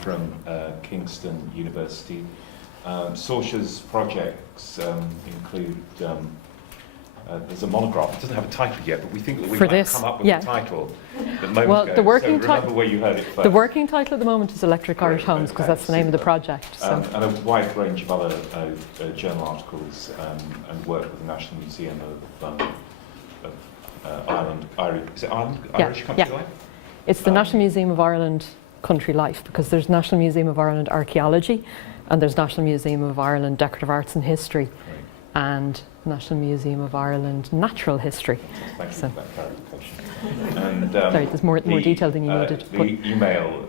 from Kingston University. Sorcha's projects include, there's a monograph. It doesn't have a title yet, but we think that we might come up with a title that moment well, ago. the working so remember where you heard it first. The working title at the moment is Electric Irish Homes, because that's the name of the project. So. And a wide range of other journal articles and work with the National Museum of Ireland. Is it Ireland? Irish Country Life? It's the National Museum of Ireland Country Life, because there's National Museum of Ireland Archaeology and there's National Museum of Ireland Decorative Arts and History and National Museum of Ireland Natural History. Thank you for that clarification. And, sorry, there's more detail than you needed. The email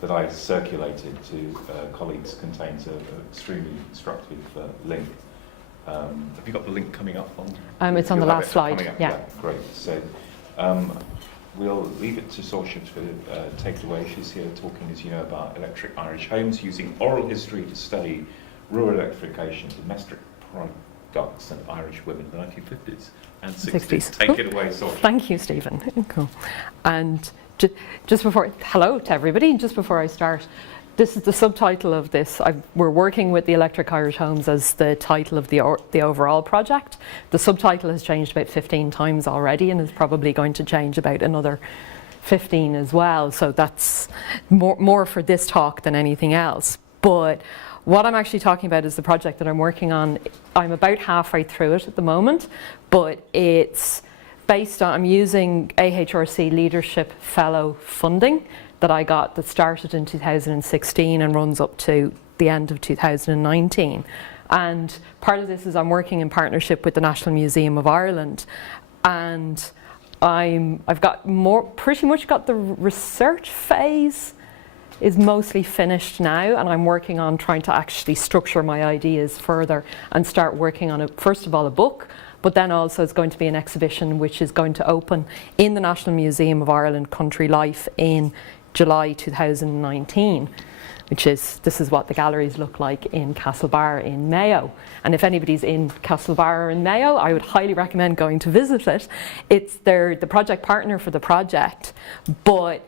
that I circulated to colleagues contains an extremely instructive link. Have you got the link coming up on? It's on the last slide. Yeah, great. So we'll leave it to Sorcha to take it away. She's here talking, as you know, about electric Irish homes, using oral history to study rural electrification, domestic products, and Irish women in the 1950s and 60s. Take it away, Sorcha. Thank you, Stephen. Cool. And just before, hello to everybody. Just before I start, this is the subtitle of this. We're working with the Electric Irish Homes as the title of the overall project. The subtitle has changed about 15 times already and is probably going to change about another 15 as well. So that's more for this talk than anything else. But what I'm actually talking about is the project that I'm working on. I'm about halfway through it at the moment, but it's based on, I'm using AHRC Leadership Fellow funding that I got that started in 2016 and runs up to the end of 2019. And part of this is I'm working in partnership with the National Museum of Ireland, and I've got pretty much got the research phase is mostly finished now, and I'm working on trying to actually structure my ideas further and start working on first of all a book, but then also it's going to be an exhibition which is going to open in the National Museum of Ireland Country Life in July 2019, this is what the galleries look like in Castlebar in Mayo. And if anybody's in Castlebar in Mayo, I would highly recommend going to visit it. They're the project partner for the project, but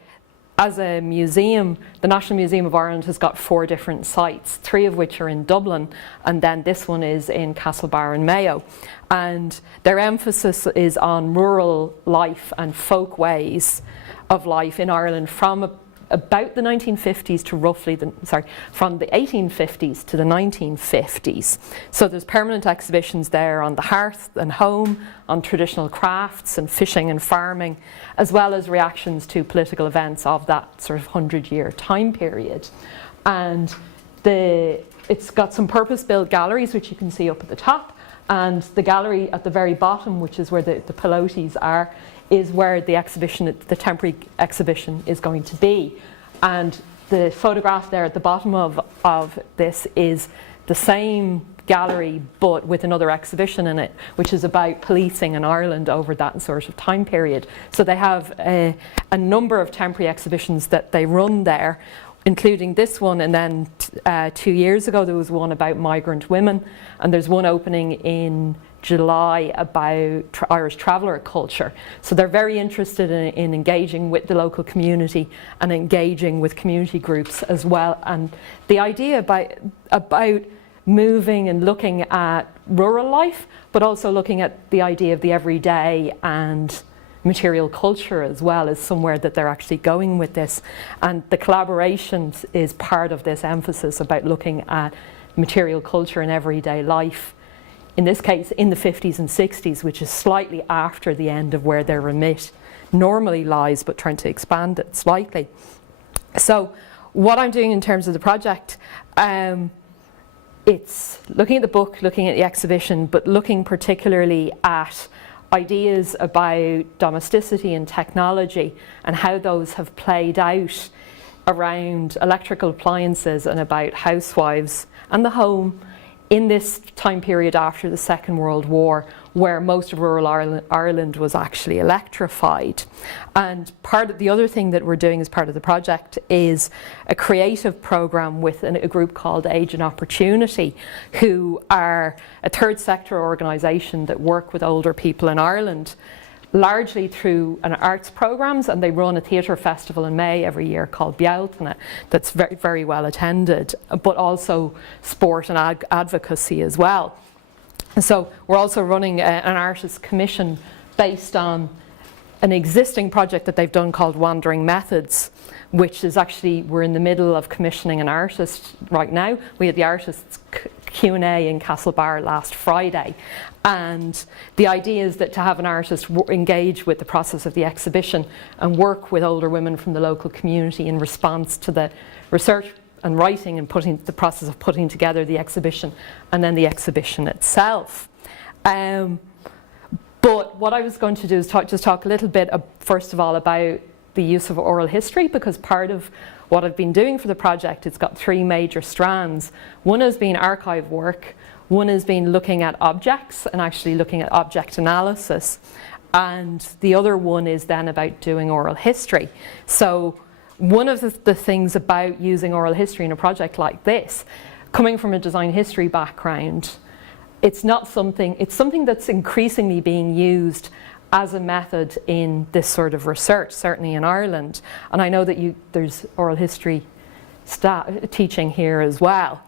as a museum, the National Museum of Ireland has got 4 different sites, 3 of which are in Dublin, and then this one is in Castlebar and Mayo. And their emphasis is on rural life and folk ways of life in Ireland from about the 1950s to from the 1850s to the 1950s. So there's permanent exhibitions there on the hearth and home, on traditional crafts and fishing and farming, as well as reactions to political events of that sort of 100-year time period. And it's got some purpose-built galleries, which you can see up at the top, and the gallery at the very bottom, which is where the pilotis are, is where the temporary exhibition is going to be. And the photograph there at the bottom of this is the same gallery but with another exhibition in it, which is about policing in Ireland over that sort of time period. So they have a number of temporary exhibitions that they run there, including this one, and then 2 years ago there was one about migrant women, and there's one opening in July about Irish traveller culture. So they're very interested in engaging with the local community and engaging with community groups as well. And the idea about moving and looking at rural life, but also looking at the idea of the everyday and material culture as well is somewhere that they're actually going with this. And the collaboration is part of this emphasis about looking at material culture and everyday life, in this case in the 50s and 60s, which is slightly after the end of where their remit normally lies, but trying to expand it slightly. So what I'm doing in terms of the project, it's looking at the book, looking at the exhibition, but looking particularly at ideas about domesticity and technology and how those have played out around electrical appliances and about housewives and the home in this time period after the Second World War, where most of rural Ireland was actually electrified. And part of the other thing that we're doing as part of the project is a creative programme with a group called Age and Opportunity, who are a third sector organisation that work with older people in Ireland, largely through an arts programs, and they run a theatre festival in May every year called Bealtaine that's very, very well attended, but also sport and advocacy as well. So we're also running an artist commission based on an existing project that they've done called Wandering Methods, which is actually, we're in the middle of commissioning an artist right now. We had the artists Q&A in Castlebar last Friday, and the idea is that to have an artist engage with the process of the exhibition and work with older women from the local community in response to the research and writing and the process of putting together the exhibition and then the exhibition itself. But what I was going to do is just talk a little bit, first of all, about the use of oral history, because part of what I've been doing for the project, it's got three major strands. One has been archive work, one has been looking at objects and actually looking at object analysis, and the other one is then about doing oral history. So one of the things about using oral history in a project like this, coming from a design history background, it's something that's increasingly being used as a method in this sort of research, certainly in Ireland. And I know that there's oral history teaching here as well.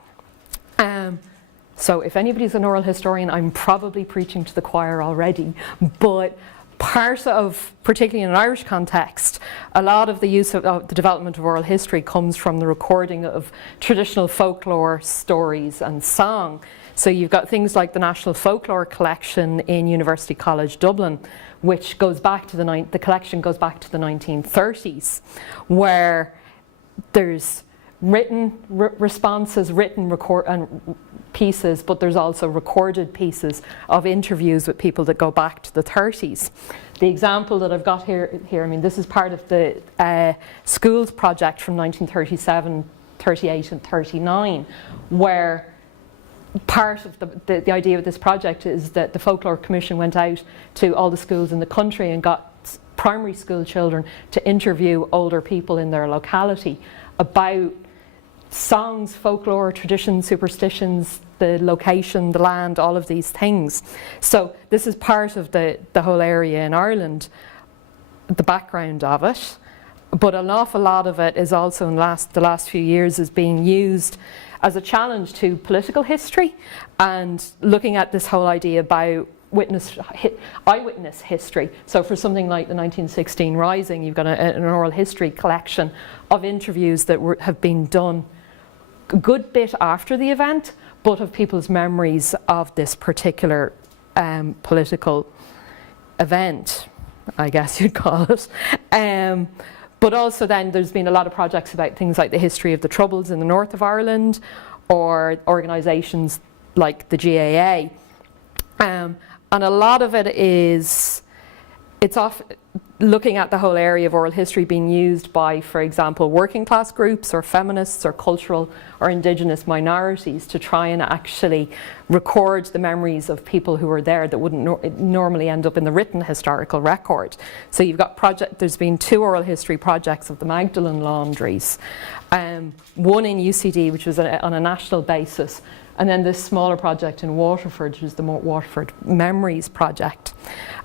So if anybody's an oral historian, I'm probably preaching to the choir already, but part of, particularly in an Irish context, a lot of the use of the development of oral history comes from the recording of traditional folklore stories and song. So you've got things like the National Folklore Collection in University College Dublin, which goes back to the collection goes back to the 1930s, where there's written responses, written pieces, but there's also recorded pieces of interviews with people that go back to the 30s. The example that I've got here, I mean, this is part of the schools project from 1937, 38 and 39, where part of the idea of this project is that the Folklore Commission went out to all the schools in the country and got primary school children to interview older people in their locality about songs, folklore, traditions, superstitions, the location, the land, all of these things. So this is part of the whole area in Ireland, the background of it. But an awful lot of it is also in the last few years is being used as a challenge to political history and looking at this whole idea about eyewitness history. So for something like the 1916 Rising, you've got an oral history collection of interviews that have been done a good bit after the event, but of people's memories of this particular political event, I guess you'd call it. But also then there's been a lot of projects about things like the history of the Troubles in the north of Ireland, or organisations like the GAA. And a lot of it it's looking at the whole area of oral history being used by, for example, working class groups or feminists or cultural or indigenous minorities to try and actually record the memories of people who were there that wouldn't normally end up in the written historical record. So you've got there's been 2 oral history projects of the Magdalen laundries, one in UCD, which was on a national basis, and then this smaller project in Waterford, which is the Waterford Memories Project.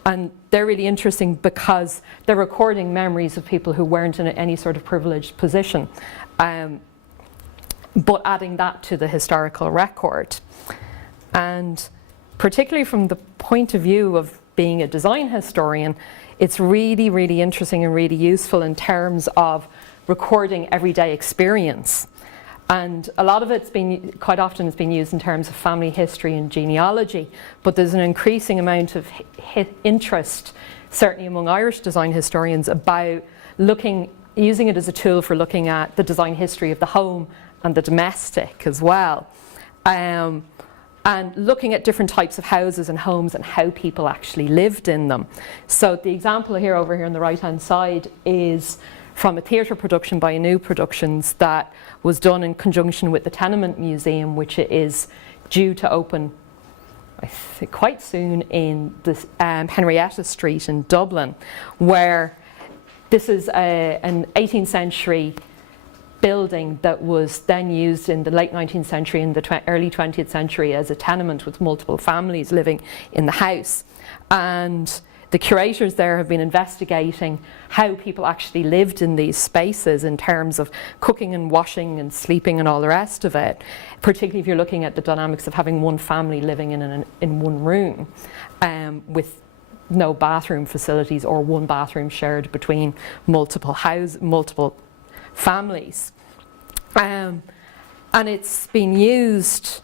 And they're really interesting because they're recording memories of people who weren't in any sort of privileged position, but adding that to the historical record. And particularly from the point of view of being a design historian, it's really, really interesting and really useful in terms of recording everyday experience. And a lot of quite often it's been used in terms of family history and genealogy, but there's an increasing amount of interest, certainly among Irish design historians, about using it as a tool for looking at the design history of the home and the domestic as well. And looking at different types of houses and homes and how people actually lived in them. So the example over here on the right hand side is from a theatre production by New Productions that was done in conjunction with the Tenement Museum, which is due to open, I think, quite soon in this, Henrietta Street in Dublin, where this is an 18th century building that was then used in the late 19th century and the early 20th century as a tenement with multiple families living in the house. And the curators there have been investigating how people actually lived in these spaces in terms of cooking and washing and sleeping and all the rest of it, particularly if you're looking at the dynamics of having one family living in one room with no bathroom facilities or one bathroom shared between multiple families. And it's been used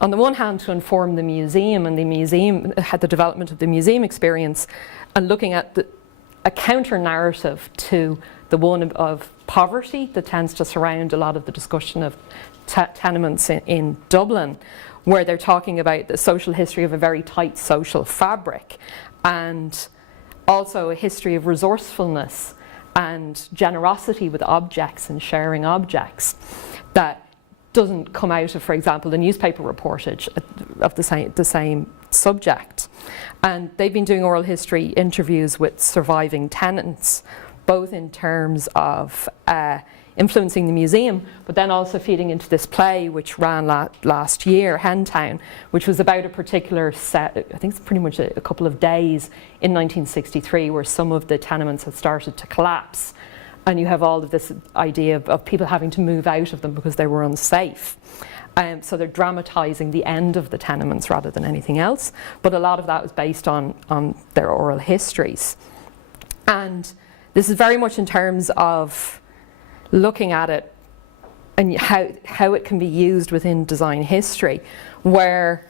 on the one hand to inform the museum, and the museum had the development of the museum experience, and looking at a counter narrative to the one of poverty that tends to surround a lot of the discussion of tenements in Dublin, where they're talking about the social history of a very tight social fabric, and also a history of resourcefulness and generosity with objects and sharing objects that doesn't come out of, for example, the newspaper reportage of the same subject. And they've been doing oral history interviews with surviving tenants, both in terms of influencing the museum, but then also feeding into this play which ran last year, Hentown, which was about a particular set, I think it's pretty much a couple of days in 1963, where some of the tenements had started to collapse. And you have all of this idea of people having to move out of them because they were unsafe. So they're dramatising the end of the tenements rather than anything else. But a lot of that was based on their oral histories. And this is very much in terms of looking at it and how it can be used within design history, where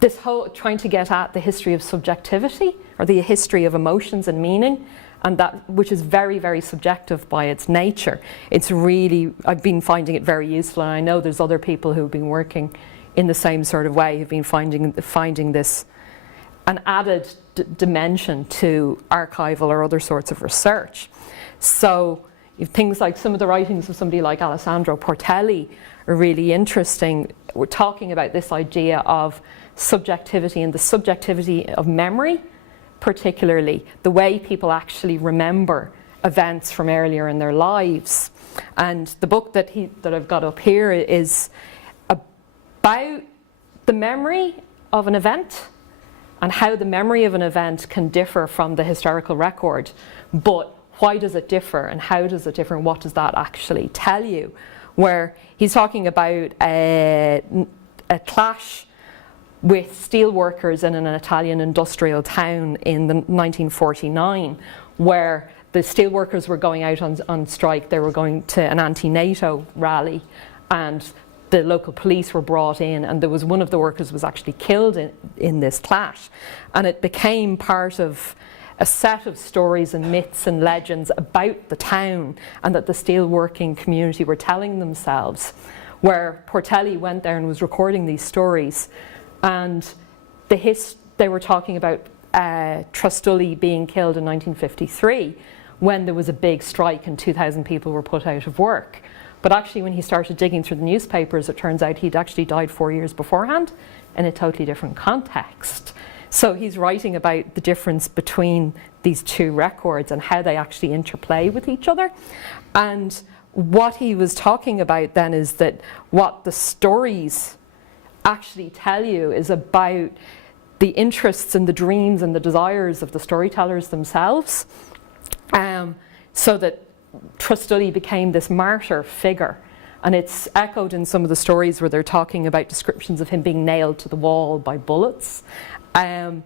this whole trying to get at the history of subjectivity or the history of emotions and meaning, and that which is very, very subjective by its nature. It's really, I've been finding it very useful, and I know there's other people who've been working in the same sort of way, who've been finding this an added dimension to archival or other sorts of research. So things like some of the writings of somebody like Alessandro Portelli are really interesting. We're talking about this idea of subjectivity and the subjectivity of memory, particularly the way people actually remember events from earlier in their lives. And the book that I've got up here is about the memory of an event and how the memory of an event can differ from the historical record. But why does it differ, and how does it differ, and what does that actually tell you? Where he's talking about a clash with steel workers in an Italian industrial town in 1949, where the steel workers were going out on strike. They were going to an anti-NATO rally, and the local police were brought in, and there was one of the workers was actually killed in this clash. And it became part of a set of stories and myths and legends about the town and that the steelworking community were telling themselves, where Portelli went there and was recording these stories. And they were talking about Trustully being killed in 1953 when there was a big strike and 2,000 people were put out of work. But actually when he started digging through the newspapers, it turns out he'd actually died 4 years beforehand in a totally different context. So he's writing about the difference between these two records and how they actually interplay with each other. And what he was talking about then is that what the stories actually tell you is about the interests and the dreams and the desires of the storytellers themselves. So that Trustully became this martyr figure. And it's echoed in some of the stories where they're talking about descriptions of him being nailed to the wall by bullets. And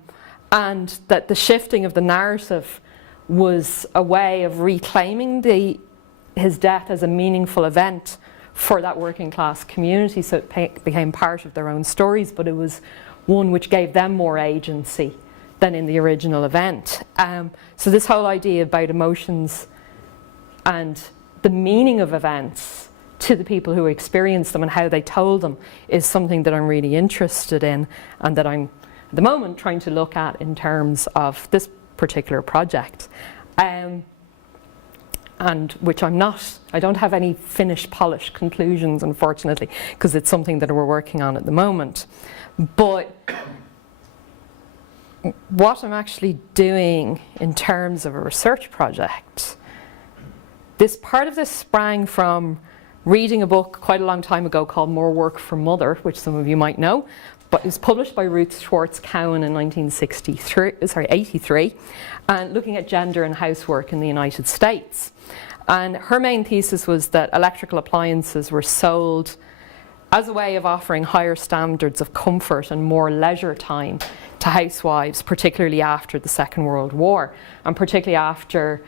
that the shifting of the narrative was a way of reclaiming his death as a meaningful event for that working class community, so it became part of their own stories, but it was one which gave them more agency than in the original event. So this whole idea about emotions and the meaning of events to the people who experienced them and how they told them is something that I'm really interested in, and that I'm at the moment trying to look at in terms of this particular project. And which I don't have any finished, polished conclusions, unfortunately, because it's something that we're working on at the moment. But what I'm actually doing in terms of a research project, part of this sprang from reading a book quite a long time ago called More Work for Mother, which some of you might know, But it was published by Ruth Schwartz Cowan in 1983, and looking at gender and housework in the United States. And her main thesis was that electrical appliances were sold as a way of offering higher standards of comfort and more leisure time to housewives, particularly after the Second World War, and particularly after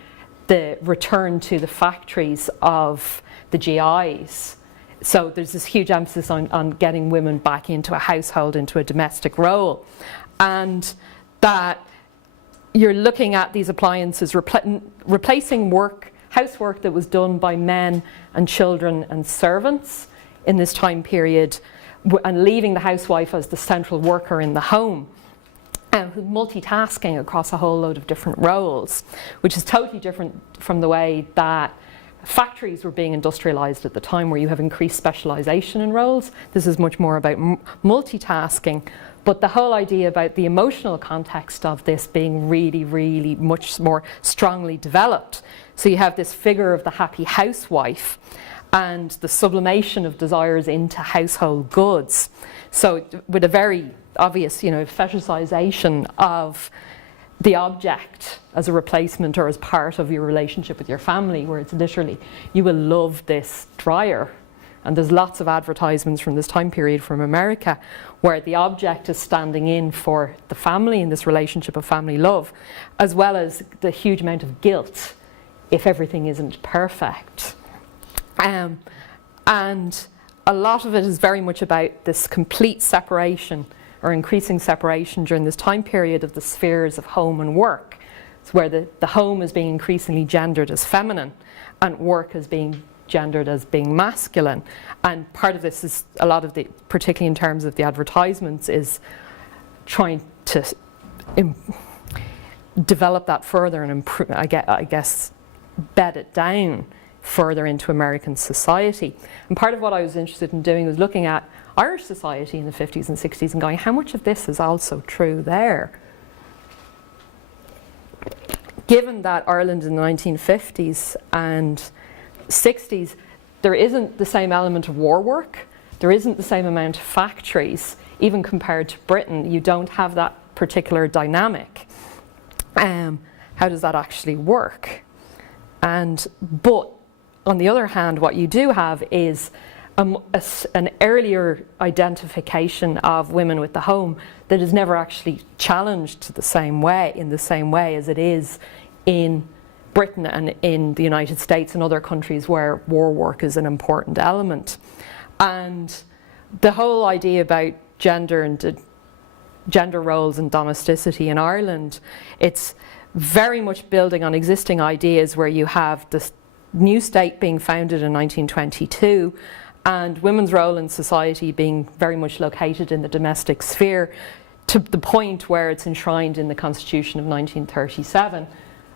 the return to the factories of the GIs. So there's this huge emphasis on getting women back into a household, into a domestic role. And that you're looking at these appliances replacing housework that was done by men and children and servants in this time period, and leaving the housewife as the central worker in the home, multitasking across a whole load of different roles, which is totally different from the way that factories were being industrialized at the time, where you have increased specialization in roles. This is much more about multitasking, but the whole idea about the emotional context of this being really, really much more strongly developed. So you have this figure of the happy housewife and the sublimation of desires into household goods. So with a very obvious, fetishization of the object as a replacement or as part of your relationship with your family, where it's literally, you will love this dryer. And there's lots of advertisements from this time period from America where the object is standing in for the family in this relationship of family love, as well as the huge amount of guilt if everything isn't perfect. And a lot of it is very much about this complete separation or increasing separation during this time period of the spheres of home and work. It's where the home is being increasingly gendered as feminine and work is being gendered as being masculine. And part of this is a lot of the, particularly in terms of the advertisements, is trying to develop that further and improve, I guess, bed it down further into American society. And part of what I was interested in doing was looking at Irish society in the 50s and 60s and going, how much of this is also true there? Given that Ireland in the 1950s and 60s, there isn't the same element of war work, there isn't the same amount of factories, even compared to Britain, you don't have that particular dynamic. How does that actually work? But on the other hand, what you do have is an earlier identification of women with the home that is never actually challenged in the same way as it is in Britain and in the United States and other countries where war work is an important element. And the whole idea about gender and gender roles and domesticity in Ireland, it's very much building on existing ideas where you have this new state being founded in 1922 and women's role in society being very much located in the domestic sphere, to the point where it's enshrined in the Constitution of 1937,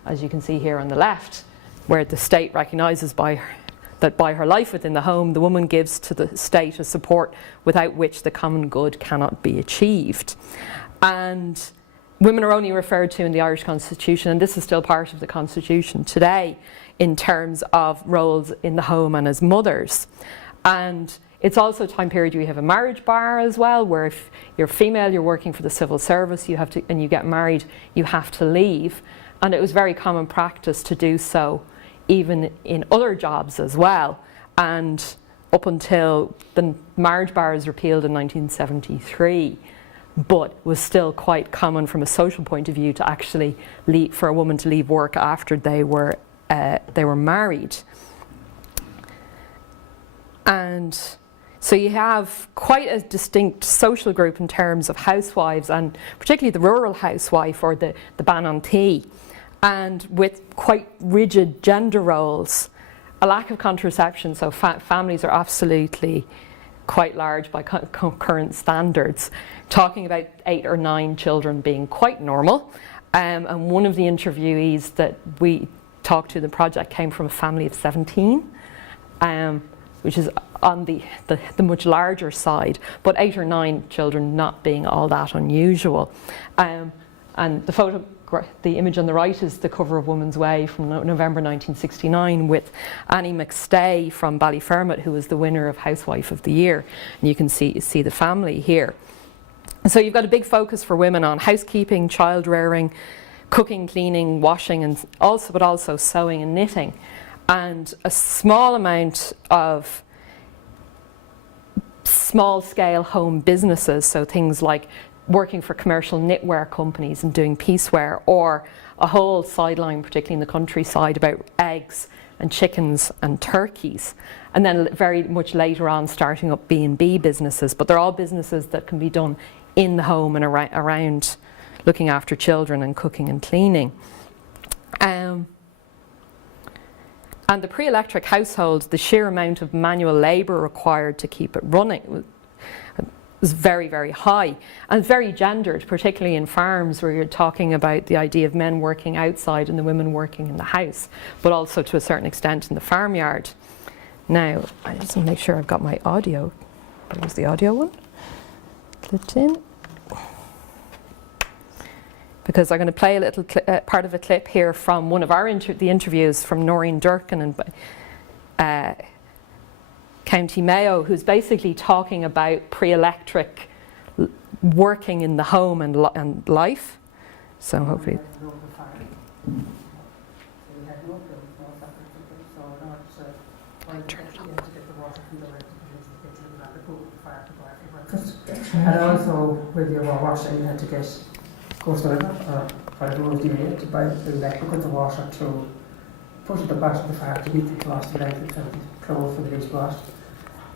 as you can see here on the left, where the state recognises that by her life within the home, the woman gives to the state a support without which the common good cannot be achieved. And women are only referred to in the Irish Constitution, and this is still part of the Constitution today, in terms of roles in the home and as mothers. And it's also a time period where you have a marriage bar as well, where if you're female, you're working for the civil service, you have to, and you get married, you have to leave. And it was very common practice to do so even in other jobs as well. And up until the marriage bar is repealed in 1973, but was still quite common from a social point of view to actually for a woman to leave work after they were married. And so you have quite a distinct social group in terms of housewives, and particularly the rural housewife or the Banantee, and with quite rigid gender roles, a lack of contraception, so families are absolutely quite large by current standards, talking about 8 or 9 children being quite normal. And one of the interviewees that we talked to in the project came from a family of 17, which is on the much larger side, but 8 or 9 children not being all that unusual. And the image on the right is the cover of Woman's Way from November 1969 with Annie McStay from Ballyfermot, who was the winner of Housewife of the Year. And you can see the family here. So you've got a big focus for women on housekeeping, child rearing, cooking, cleaning, washing, but also sewing and knitting, and a small amount of small-scale home businesses, so things like working for commercial knitwear companies and doing piecewear, or a whole sideline, particularly in the countryside, about eggs and chickens and turkeys. And then very much later on starting up B&B businesses, but they're all businesses that can be done in the home and around looking after children and cooking and cleaning. And the pre-electric household, the sheer amount of manual labour required to keep it running was very, very high, and very gendered, particularly in farms where you're talking about the idea of men working outside and the women working in the house, but also to a certain extent in the farmyard. Now, I just want to make sure I've got my audio. There's the audio one. Clipped in. Because I'm going to play a little part of a clip here from one of the interviews from Noreen Durkin and County Mayo, who's basically talking about pre-electric working in the home and life. So hopefully. And also, when you were washing, you had to get course or whatever was doing to buy the electric of the water to put it at the bottom of the fire to heat the cloths to make it clothes for the beach wash.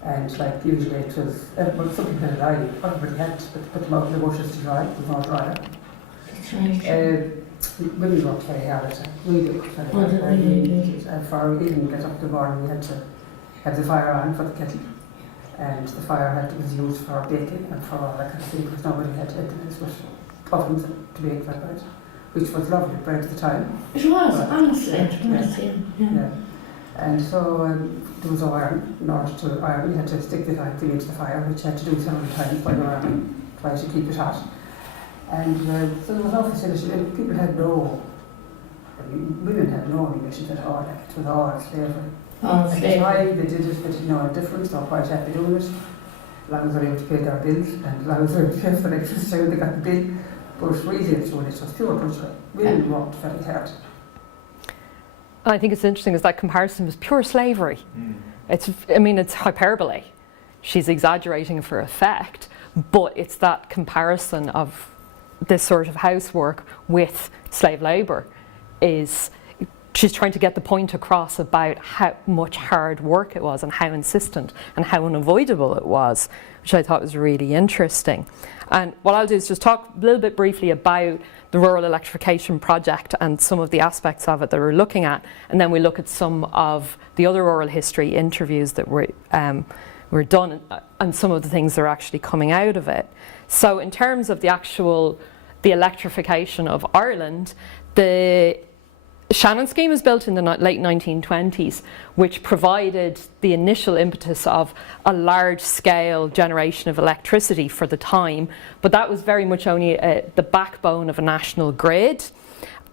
And like usually it was, well, some people had dry, everybody had to put them out in the bushes to dry, it was all drier. Women worked very hard at it, we worked very hard at it. And for even get up in the morning we had to have the fire on for the kettle. And the fire was used for baking and for all that kind of thing, because nobody had this with ovens to bake for bread, which was lovely bread at the time. It was, honestly. Yeah. And so there was iron. In order to iron, you had to stick the thing into the fire, which you had to do several times while you were ironing, try to keep it hot. And so there was no facility, and people had women had no limitations at all, like, it was all slavery. At the time they did it, they didn't know a difference, they were quite happy doing it, as long as they were able to pay their bills, and as long as they were able to pay for electricity when they got the bill. But really it was pure drudgery. Women worked very hard. And I think it's interesting is that comparison was pure slavery. It's hyperbole. She's exaggerating for effect, but it's that comparison of this sort of housework with slave labour she's trying to get the point across about how much hard work it was and how insistent and how unavoidable it was, which I thought was really interesting. And what I'll do is just talk a little bit briefly about the rural electrification project and some of the aspects of it that we're looking at, and then we look at some of the other oral history interviews that were done and some of the things that are actually coming out of it. So in terms of the electrification of Ireland, the Shannon scheme was built in the late 1920s, which provided the initial impetus of a large-scale generation of electricity for the time, but that was very much only the backbone of a national grid.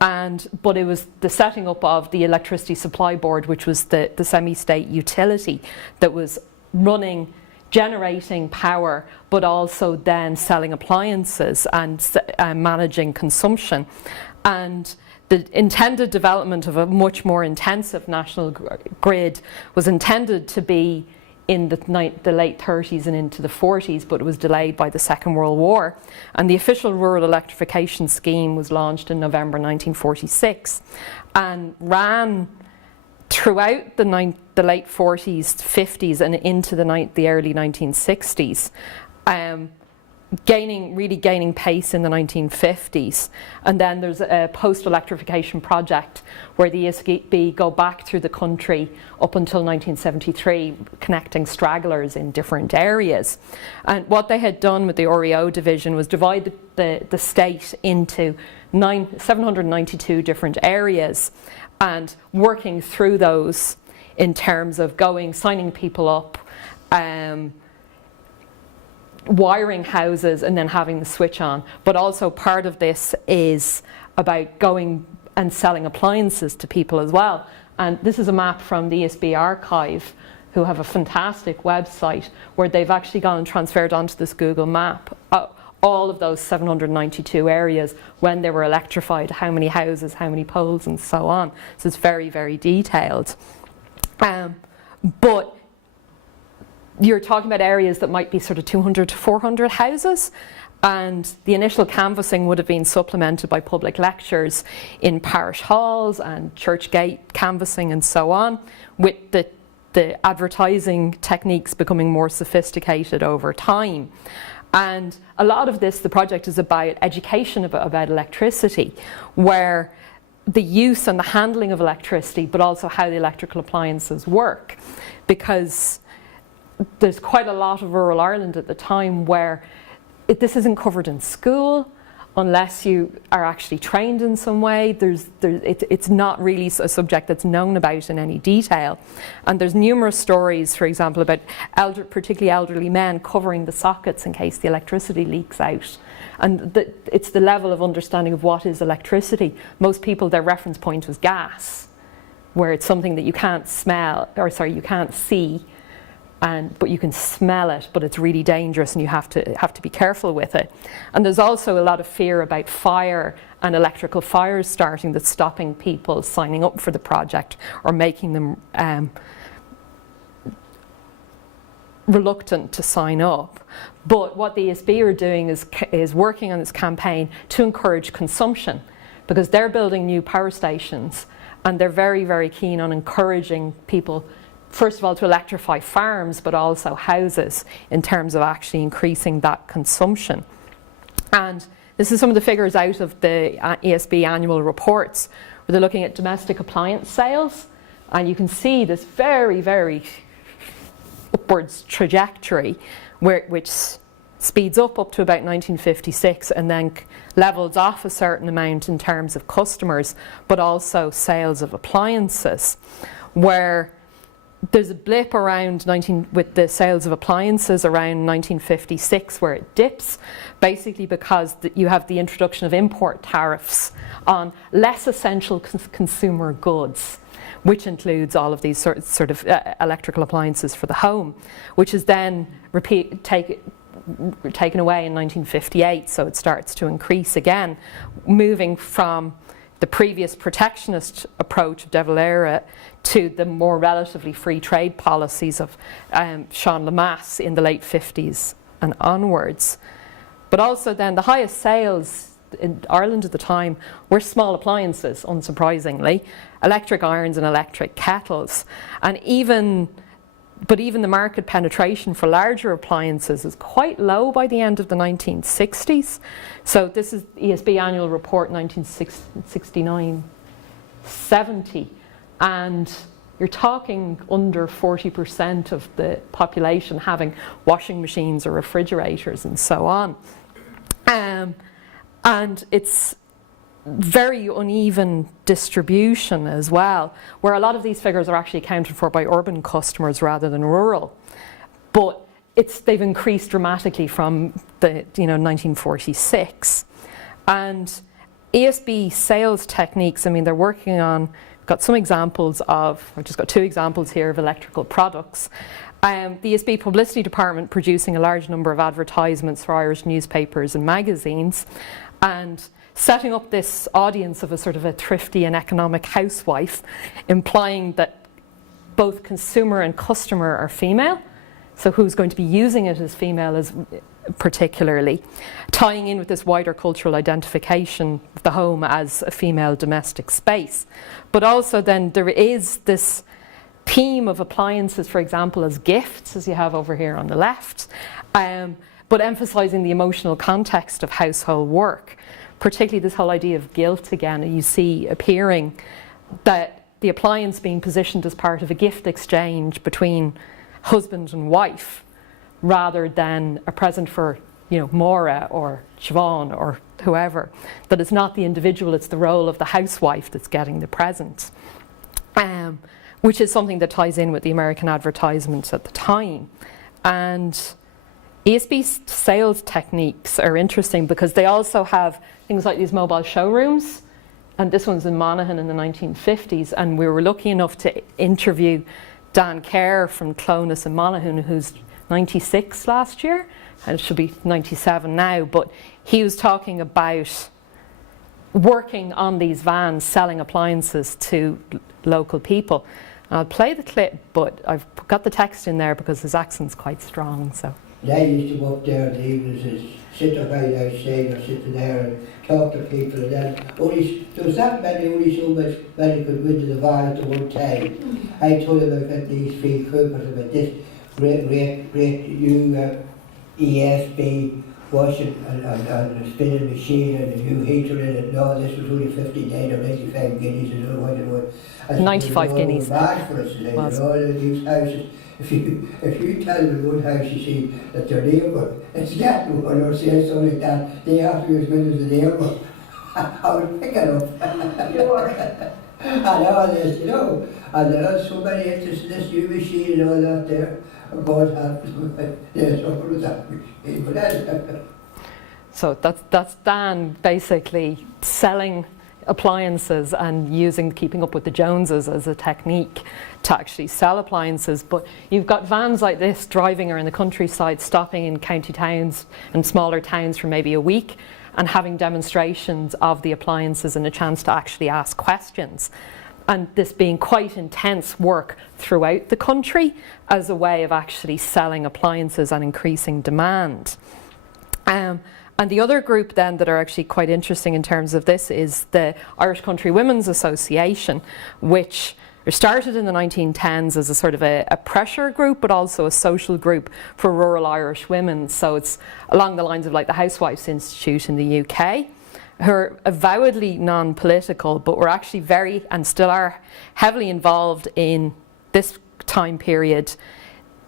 But it was the setting up of the Electricity Supply Board, which was the semi-state utility that was running, generating power, but also then selling appliances and managing consumption. And the intended development of a much more intensive national grid was intended to be in the late 30s and into the 40s, but it was delayed by the Second World War. And the official rural electrification scheme was launched in November 1946 and ran throughout the late 40s, 50s and into the early 1960s. Gaining pace in the 1950s. And then there's a post-electrification project where the ESB go back through the country up until 1973, connecting stragglers in different areas. And what they had done with the REO division was divide the state into 792 different areas and working through those in terms of signing people up, wiring houses and then having the switch on. But also part of this is about going and selling appliances to people as well. And this is a map from the ESB archive, who have a fantastic website where they've actually gone and transferred onto this Google map all of those 792 areas, when they were electrified, how many houses, how many poles, and so on. So it's very, very detailed. But you're talking about areas that might be sort of 200 to 400 houses, and the initial canvassing would have been supplemented by public lectures in parish halls and church gate canvassing and so on, with the advertising techniques becoming more sophisticated over time. And a lot of this, the project is about education about electricity, where the use and the handling of electricity, but also how the electrical appliances work. Because there's quite a lot of rural Ireland at the time where this isn't covered in school unless you are actually trained in some way. It's not really a subject that's known about in any detail. And there's numerous stories, for example, about particularly elderly men covering the sockets in case the electricity leaks out. And it's the level of understanding of what is electricity. Most people, their reference point was gas, where it's something that you can't you can't see, but you can smell it, but it's really dangerous and you have to be careful with it. And there's also a lot of fear about fire and electrical fires starting, that's stopping people signing up for the project or making them reluctant to sign up. But what the ESB are doing is working on this campaign to encourage consumption, because they're building new power stations and they're very, very keen on encouraging people, first of all, to electrify farms, but also houses, in terms of actually increasing that consumption. And this is some of the figures out of the ESB annual reports, where they're looking at domestic appliance sales, and you can see this very, very upwards trajectory, which speeds up to about 1956 and then levels off a certain amount in terms of customers, but also sales of appliances, where there's a blip with the sales of appliances around 1956 where it dips, basically because you have the introduction of import tariffs on less essential consumer goods, which includes all of these sort of electrical appliances for the home, which is then taken away in 1958, so it starts to increase again, moving from the previous protectionist approach of De Valera to the more relatively free trade policies of Sean Lemass in the late 50s and onwards. But also then the highest sales in Ireland at the time were small appliances, unsurprisingly, electric irons and electric kettles. And even the market penetration for larger appliances is quite low by the end of the 1960s. So this is ESB annual report 1969-70, and you're talking under 40% of the population having washing machines or refrigerators and so on. And it's very uneven distribution as well, where a lot of these figures are actually accounted for by urban customers rather than rural. But they've increased dramatically from the 1946. And ESB sales techniques, I mean, they're working on, got some examples of, I've just got two examples here of electrical products. The ESB publicity department producing a large number of advertisements for Irish newspapers and magazines, and setting up this audience of a sort of a thrifty and economic housewife, implying that both consumer and customer are female. So who's going to be using it as female is particularly, tying in with this wider cultural identification of the home as a female domestic space. But also then there is this theme of appliances, for example, as gifts, as you have over here on the left, but emphasising the emotional context of household work. Particularly this whole idea of guilt again, you see appearing, that the appliance being positioned as part of a gift exchange between husband and wife, rather than a present for, Maura or Siobhan or whoever. That it's not the individual, it's the role of the housewife that's getting the present. Which is something that ties in with the American advertisements at the time. And ESB's sales techniques are interesting because they also have things like these mobile showrooms, and this one's in Monaghan in the 1950s, and we were lucky enough to interview Dan Kerr from Clonus and Monaghan, who's 96 last year, and it should be 97 now, but he was talking about working on these vans, selling appliances to local people. And I'll play the clip, but I've got the text in there because his accent's quite strong. So they used to go up there in the evenings and sit right outside or sit there and talk to people, and then there was that many, only so much many could go into the van at the one time. I told them about these free cookers, about this great new ESB washing and spinning machine and a new heater in it. No, this was only 59 or 95 guineas, I don't know what it was. 95 guineas. Bad for us today, you know, in these houses. If you tell them in one house, you see that their neighbour is getting one or say something like that, they have to be as good as the neighbour. I would pick it up. Sure. And all this, you know, and there's so many interest in this new machine and all that there. God help us, there's all of that machine. But that's So that's Dan basically selling appliances and keeping up with the Joneses as a technique to actually sell appliances. But you've got vans like this driving around the countryside, stopping in county towns and smaller towns for maybe a week and having demonstrations of the appliances and a chance to actually ask questions. And this being quite intense work throughout the country as a way of actually selling appliances and increasing demand. And the other group then that are actually quite interesting in terms of this is the Irish Country Women's Association, which started in the 1910s as a sort of a pressure group, but also a social group for rural Irish women. So it's along the lines of like the Housewives Institute in the UK, who are avowedly non-political, but were actually very, and still are, heavily involved in this time period,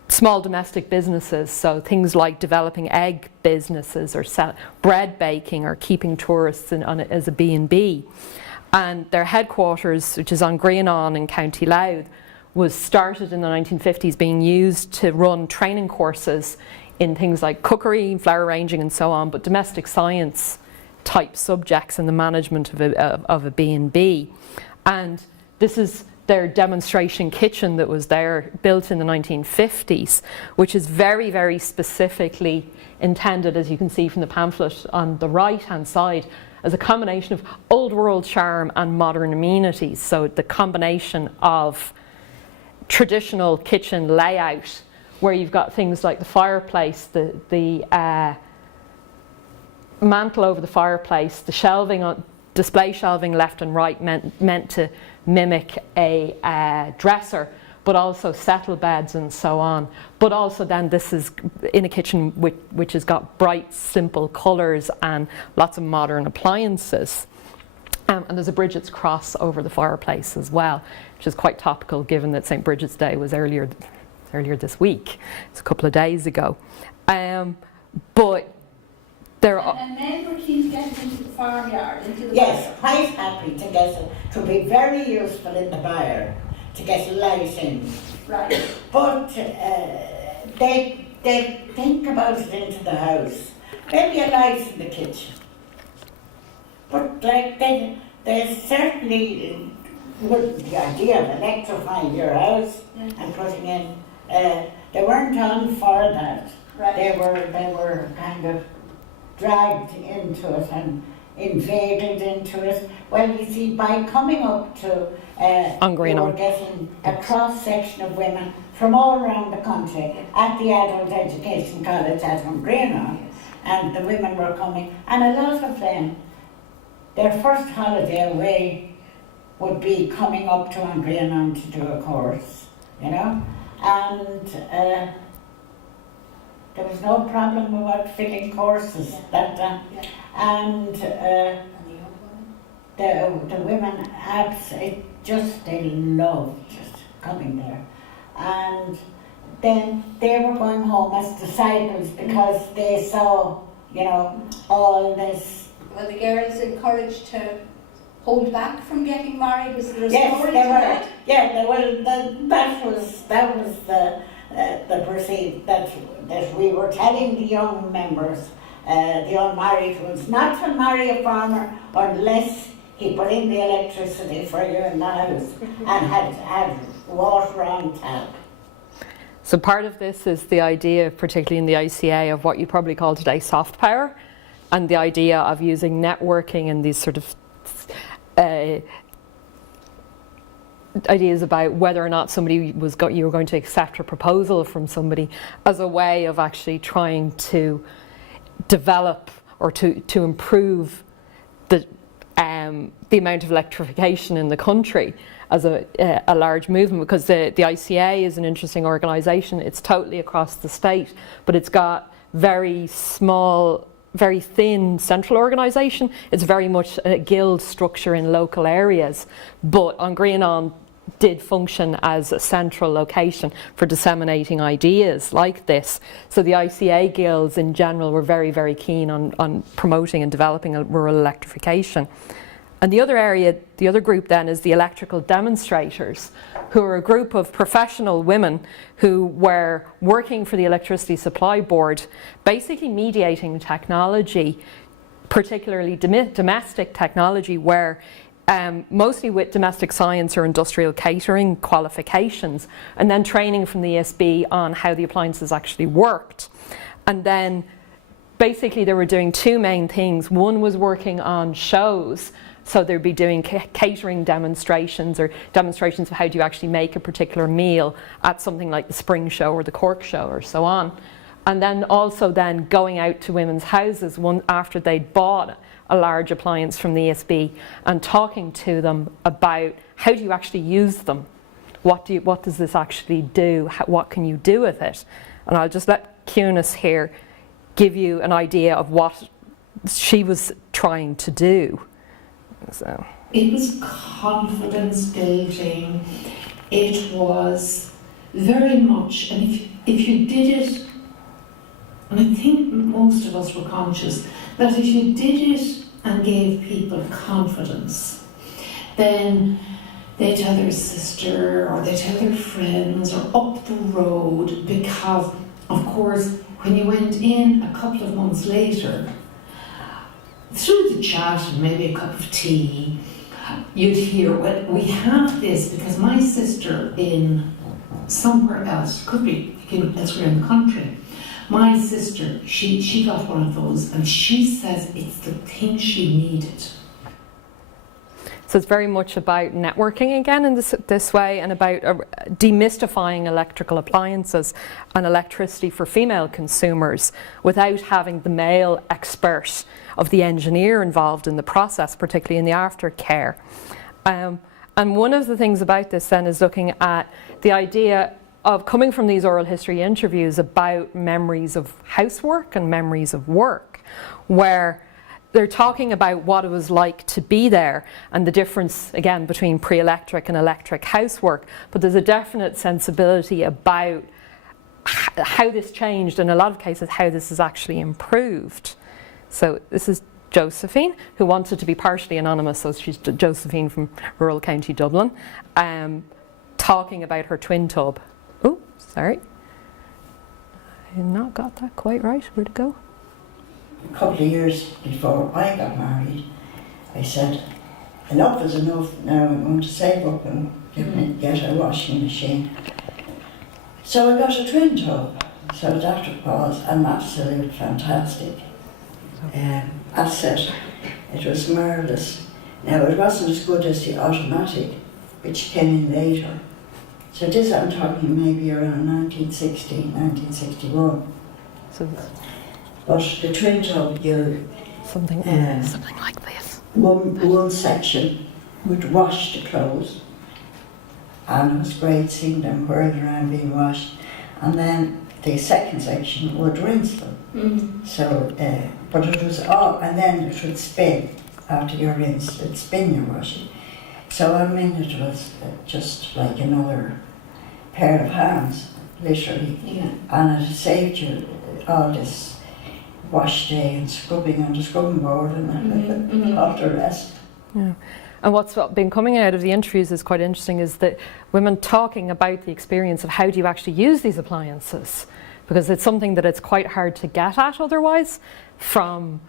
small domestic businesses, so things like developing egg businesses or bread baking or keeping tourists as a B&B. And their headquarters, which is on Greenon in County Louth, was started in the 1950s, being used to run training courses in things like cookery, flower arranging and so on, but domestic science type subjects and the management of a B&B. And this is their demonstration kitchen that was there, built in the 1950s, which is very, very specifically intended, as you can see from the pamphlet on the right-hand side, as a combination of old world charm and modern amenities. So the combination of traditional kitchen layout, where you've got things like the fireplace, the mantle over the fireplace, the shelving, display shelving left and right meant to mimic a dresser, but also settle beds and so on. But also then this is in a kitchen which has got bright, simple colours and lots of modern appliances. And there's a Bridget's cross over the fireplace as well, which is quite topical given that St. Bridget's Day was earlier this week. It's a couple of days ago. But there are... And men were keen to get into the farmyard, into the yes, quite happy to get it. To be very useful in the byre, to get light in. right. But they think about it into the house. Maybe a light in the kitchen. But like they certainly wouldn't, the idea of electrifying your house and putting in, they weren't on for that. Right. They were kind of dragged into it and invaded into it. Well, you see, by coming up to, we were getting a cross-section of women from all around the country at the Adult Education College at Greenon, and the women were coming, and a lot of them, their first holiday away would be coming up to Greenon to do a course, you know, and there was no problem about filling courses that time. And the women, they loved just coming there. And then they were going home as disciples because they saw, you know, all this. Were the girls encouraged to hold back from getting married? Was there a Yes, story they to were. that? Yeah, that was the perceived that we were telling the young members, the unmarried ones, not to marry a farmer unless he put in the electricity for you in the house and had water on tap. So part of this is the idea, particularly in the ICA, of what you probably call today soft power, and the idea of using networking and these sort of ideas about whether or not somebody you were going to accept a proposal from somebody as a way of actually trying to develop or to improve the amount of electrification in the country as a large movement, because the ICA is an interesting organisation. It's totally across the state, but it's got very small, very thin central organisation. It's very much a guild structure in local areas, but An Grianán did function as a central location for disseminating ideas like this. So the ICA guilds in general were very, very keen on promoting and developing rural electrification. And the other area, the other group then, is the electrical demonstrators, who are a group of professional women who were working for the Electricity Supply Board, basically mediating technology, particularly domestic technology, where mostly with domestic science or industrial catering qualifications, and then training from the ESB on how the appliances actually worked. And then basically they were doing two main things. One was working on shows, so they'd be doing catering demonstrations or demonstrations of how do you actually make a particular meal at something like the Spring Show or the Cork Show or so on. And then also then going out to women's houses after they'd bought a large appliance from the ESB and talking to them about how do you actually use them? What does this actually do? What can you do with it? And I'll just let Cunis here give you an idea of what she was trying to do. So. It was confidence building. It was very much, and if you did it, and I think most of us were conscious that if you did it and gave people confidence, then they tell their sister or they tell their friends or up the road, because of course when you went in a couple of months later, through the chat and maybe a cup of tea, you'd hear, well, we have this because my sister in somewhere else, could be elsewhere in the country, my sister, she got one of those and she says it's the thing she needed. So it's very much about networking again in this way, and about demystifying electrical appliances and electricity for female consumers without having the male expert of the engineer involved in the process, particularly in the aftercare. And one of the things about this then is looking at the idea of coming from these oral history interviews about memories of housework and memories of work, where they're talking about what it was like to be there and the difference, again, between pre-electric and electric housework. But there's a definite sensibility about how this changed, in a lot of cases, how this is actually improved. So this is Josephine, who wanted to be partially anonymous, so she's Josephine from rural County Dublin, talking about her twin tub. Oh, sorry. I not got that quite right. Where'd it go? A couple of years before I got married, I said, enough is enough, now I'm going to save up and get a washing machine. So I got a twin tub, so that was an absolute fantastic asset. It was marvellous. Now it wasn't as good as the automatic, which came in later. So this I'm talking maybe around 1960, 1961. So but the twin tub, something like this. One section would wash the clothes, and it was great seeing them whirling around being washed, and then the second section would rinse them. Mm-hmm. So, but it was all, and then it would spin after your rinse, it'd spin your washing. So I mean, it was just like another pair of hands, literally, and it saved you all this wash day and scrubbing on the scrubbing board and all the rest. Yeah. And what's been coming out of the interviews is quite interesting, is that women talking about the experience of how do you actually use these appliances, because it's something that it's quite hard to get at otherwise from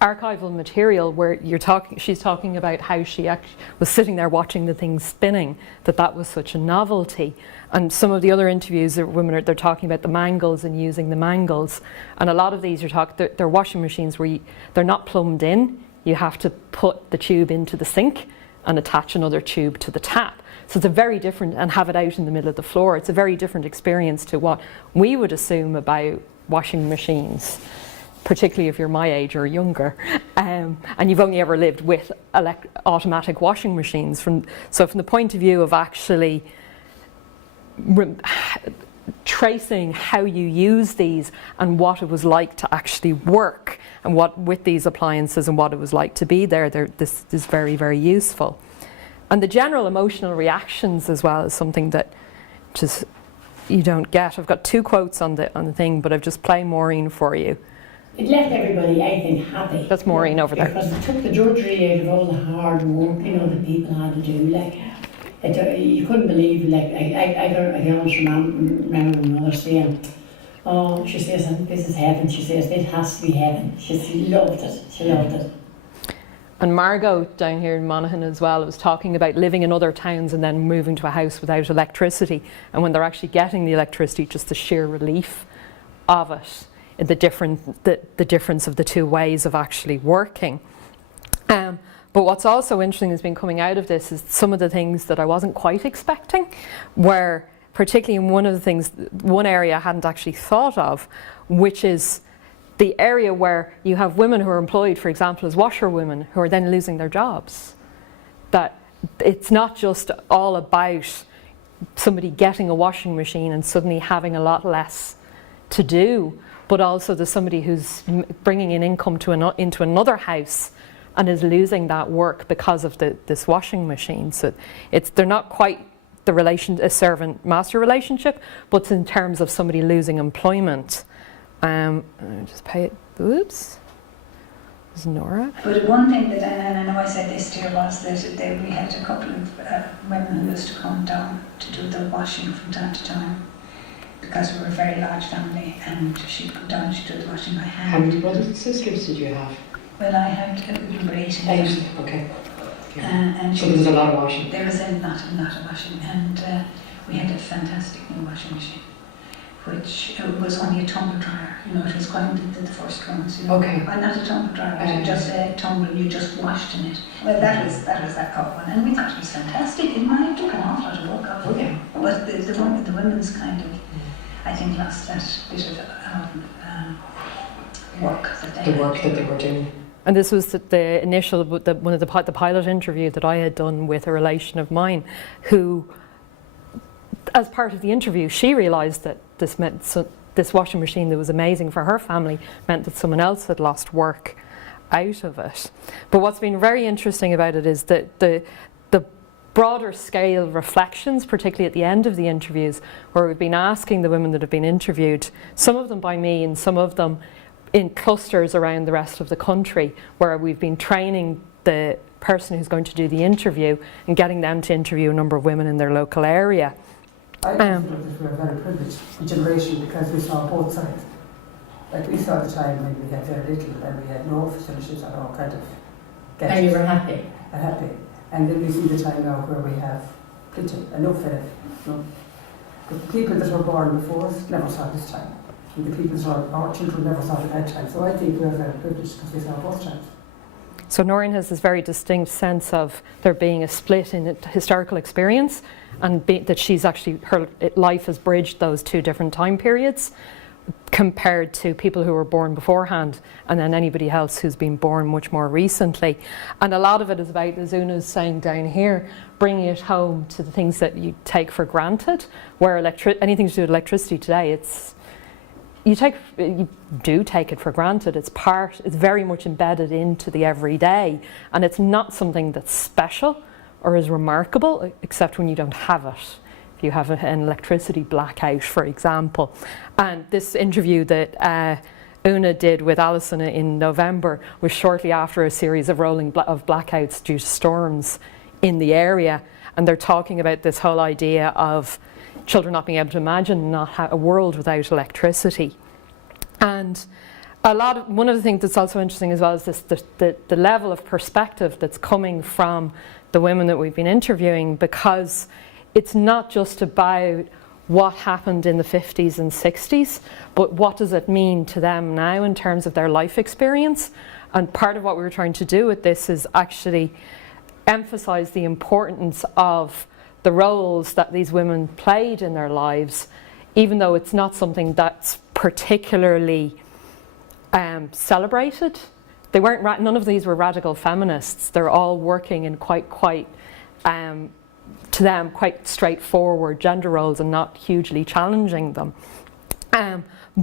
archival material where she's talking about how she was sitting there watching the thing spinning, that was such a novelty. And some of the other interviews, they're talking about the mangles and using the mangles. And a lot of these they're washing machines where they're not plumbed in. You have to put the tube into the sink and attach another tube to the tap. So it's a very different, and have it out in the middle of the floor. It's a very different experience to what we would assume about washing machines, particularly if you're my age or younger, and you've only ever lived with automatic washing machines. So from the point of view of actually tracing how you use these and what it was like to actually work and what with these appliances and what it was like to be there, this is very, very useful. And the general emotional reactions as well is something that just you don't get. I've got 2 quotes on the thing, but I've just played Maureen for you. It left everybody, I think, happy. That's Maureen over there. Because it took the drudgery out of all the hard work, that people had to do. You couldn't believe, I can almost remember my mother saying, oh, she says, this is heaven. She says, it has to be heaven. She loved it. She loved it. And Margot down here in Monaghan as well was talking about living in other towns and then moving to a house without electricity. And when they're actually getting the electricity, just the sheer relief of it, the difference of the 2 ways of actually working. But what's also interesting has been coming out of this is some of the things that I wasn't quite expecting, where particularly in one area I hadn't actually thought of, which is the area where you have women who are employed, for example, as washerwomen, who are then losing their jobs. That it's not just all about somebody getting a washing machine and suddenly having a lot less to do, but also there's somebody who's bringing in income into another house and is losing that work because of this washing machine. So they're not quite a servant-master relationship, but it's in terms of somebody losing employment. Just pay it. Oops. There's Nora. But one thing that, and I know I said this to you, was that we had a couple of women who used to come down to do the washing from time to time, because we were a very large family, and she'd come down, she'd do the washing by hand. How many brothers and sisters did you have? Well, I had number 8. 8, okay. And so there was a lot of washing? There was a lot of washing, and we had a fantastic new washing machine, which was only a tumble dryer. It was quite the first ones. Okay. Not a tumble dryer, but just a tumble. You just washed in it. Well, that was that one, and we thought it was fantastic. It took an awful lot of work out of it. But the women's kind of, I think, lost that bit of work that they were doing. And this was the initial, one of the pilot interview that I had done with a relation of mine, who, as part of the interview, she realised that this washing machine that was amazing for her family meant that someone else had lost work out of it. But what's been very interesting about it is that the broader scale reflections, particularly at the end of the interviews, where we've been asking the women that have been interviewed, some of them by me and some of them in clusters around the rest of the country, where we've been training the person who's going to do the interview and getting them to interview a number of women in their local area. I feel that we're a very privileged generation because we saw both sides. We saw the time when we had very little and we had no facilities at all, kind of. And you were happy? Happy. And then we see the time now where we have plenty, enough of it. The people that were born before us never saw this time. And the people that saw our children never saw it at that time. So I think we're very privileged because we saw both times. So Noreen has this very distinct sense of there being a split in historical experience, and that she's actually, her life has bridged those 2 different time periods compared to people who were born beforehand and then anybody else who's been born much more recently. And a lot of it is about, as Una's saying down here, bringing it home to the things that you take for granted, where anything to do with electricity today, you do take it for granted. It's very much embedded into the everyday, and it's not something that's special or is remarkable, except when you don't have it. If you have an electricity blackout, for example. And this interview that Una did with Alison in November was shortly after a series of rolling blackouts due to storms in the area, and they're talking about this whole idea of children not being able to imagine a world without electricity. And One of the things that's also interesting as well is the level of perspective that's coming from the women that we've been interviewing, because it's not just about what happened in the 50s and 60s, but what does it mean to them now in terms of their life experience. And part of what we were trying to do with this is actually emphasize the importance of the roles that these women played in their lives, even though it's not something that's particularly celebrated. They weren't. None of these were radical feminists. They're all working in quite to them quite straightforward gender roles and not hugely challenging them.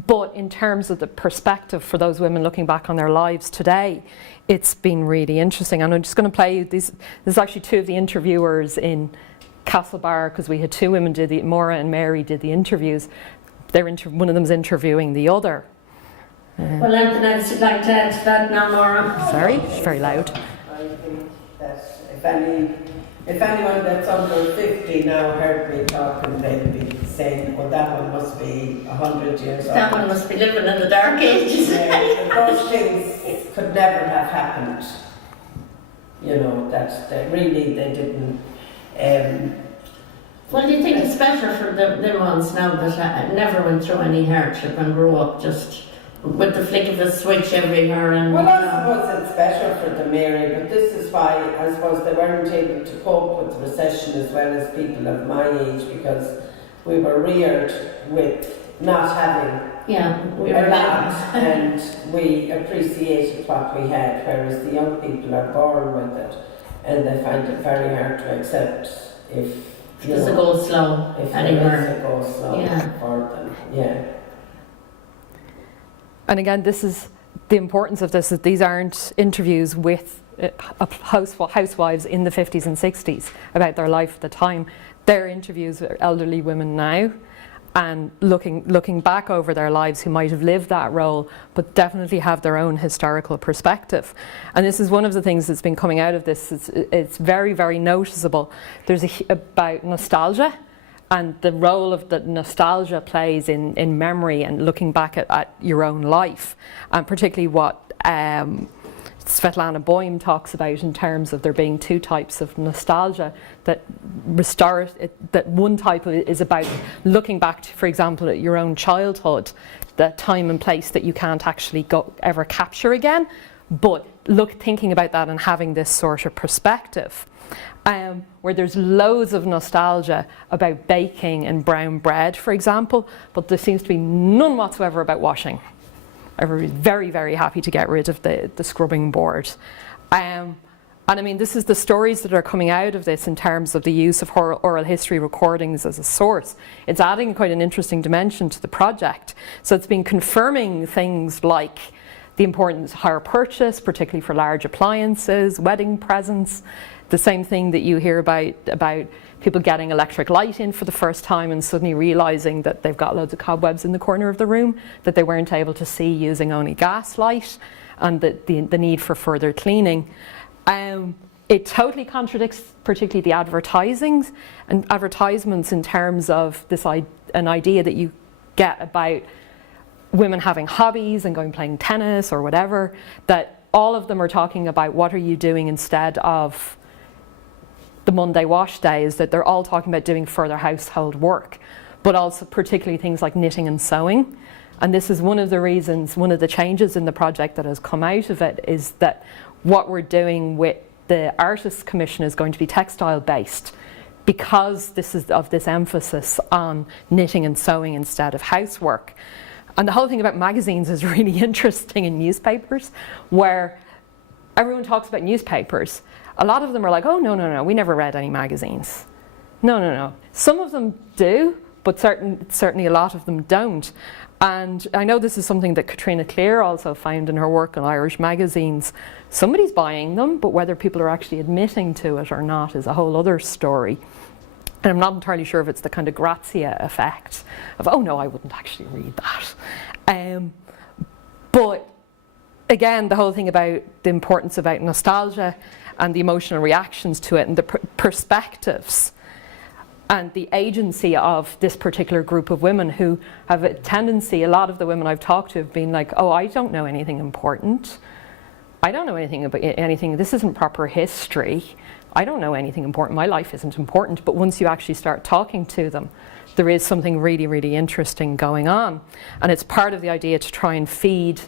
But in terms of the perspective for those women looking back on their lives today, it's been really interesting. And I'm just going to play you these. This is actually two of the interviewers in Castlebar, because we had two women Maura and Mary did the interviews. One of them's interviewing the other. Well, anything else you'd like to add to that now, Maura? Sorry, it's very loud. I think that if anyone that's under 50 now heard me talking, they'd be saying, well, that one must be 100 years old. That one must be living in the dark ages. Yeah, those things could never have happened. You know, that they didn't. Well, do you think it's better for the ones now that never went through any hardship and grew up just with the flick of a switch everywhere? And well, I suppose it's better for the Mary, but this is why I suppose they weren't able to cope with the recession as well as people of my age, because we were reared with not having we a were lot, and we appreciated what we had, whereas the young people are born with it and they find it very hard to accept if does it go slow anywhere. It goes slow for them. Yeah. And again, this is the importance of this, that these aren't interviews with housewives in the 50s and 60s about their life at the time. They're interviews with elderly women now, and looking back over their lives who might have lived that role, but definitely have their own historical perspective. And this is one of the things that's been coming out of this. It's very, very noticeable. There's about nostalgia, and the role of that nostalgia plays in memory and looking back at your own life, and particularly what Svetlana Boym talks about in terms of there being two types of nostalgia, that that one type of it is about looking back to, for example, at your own childhood, the time and place that you can't actually ever capture again, but thinking about that and having this sort of perspective. Where there's loads of nostalgia about baking and brown bread, for example, but there seems to be none whatsoever about washing. Everybody's very, very happy to get rid of the scrubbing board. And I mean, this is the stories that are coming out of this in terms of the use of oral history recordings as a source. It's adding quite an interesting dimension to the project. So it's been confirming things like the importance of hire purchase, particularly for large appliances, wedding presents. The same thing that you hear about people getting electric light in for the first time and suddenly realising that they've got loads of cobwebs in the corner of the room that they weren't able to see using only gas light, and the need for further cleaning. It totally contradicts particularly the advertisements in terms of an idea that you get about women having hobbies and going playing tennis or whatever, that all of them are talking about what are you doing instead of the Monday wash days, that they're all talking about doing further household work, but also particularly things like knitting and sewing. And this is one of the reasons, one of the changes in the project that has come out of it is that what we're doing with the Artists Commission is going to be textile based, because this is of this emphasis on knitting and sewing instead of housework. And the whole thing about magazines is really interesting in newspapers, where everyone talks about newspapers. A lot of them are like, oh, no, we never read any magazines. No. Some of them do, but certainly a lot of them don't. And I know this is something that Katrina Clear also found in her work on Irish magazines. Somebody's buying them, but whether people are actually admitting to it or not is a whole other story. And I'm not entirely sure if it's the kind of Grazia effect of, oh no, I wouldn't actually read that. But again, the whole thing about the importance about nostalgia and the emotional reactions to it and the perspectives. and the agency of this particular group of women who have a tendency, a lot of the women I've talked to have been like, oh, I don't know anything important. I don't know anything about anything, this isn't proper history. I don't know anything important, my life isn't important. But once you actually start talking to them, there is something really, really interesting going on. And it's part of the idea to try and feed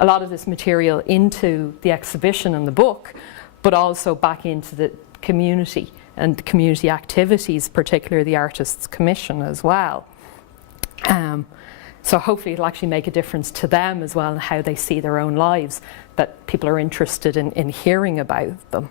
a lot of this material into the exhibition and the book, but also back into the community and community activities, particularly the Artists' Commission as well. So hopefully it'll actually make a difference to them as well, and how they see their own lives, that people are interested in hearing about them.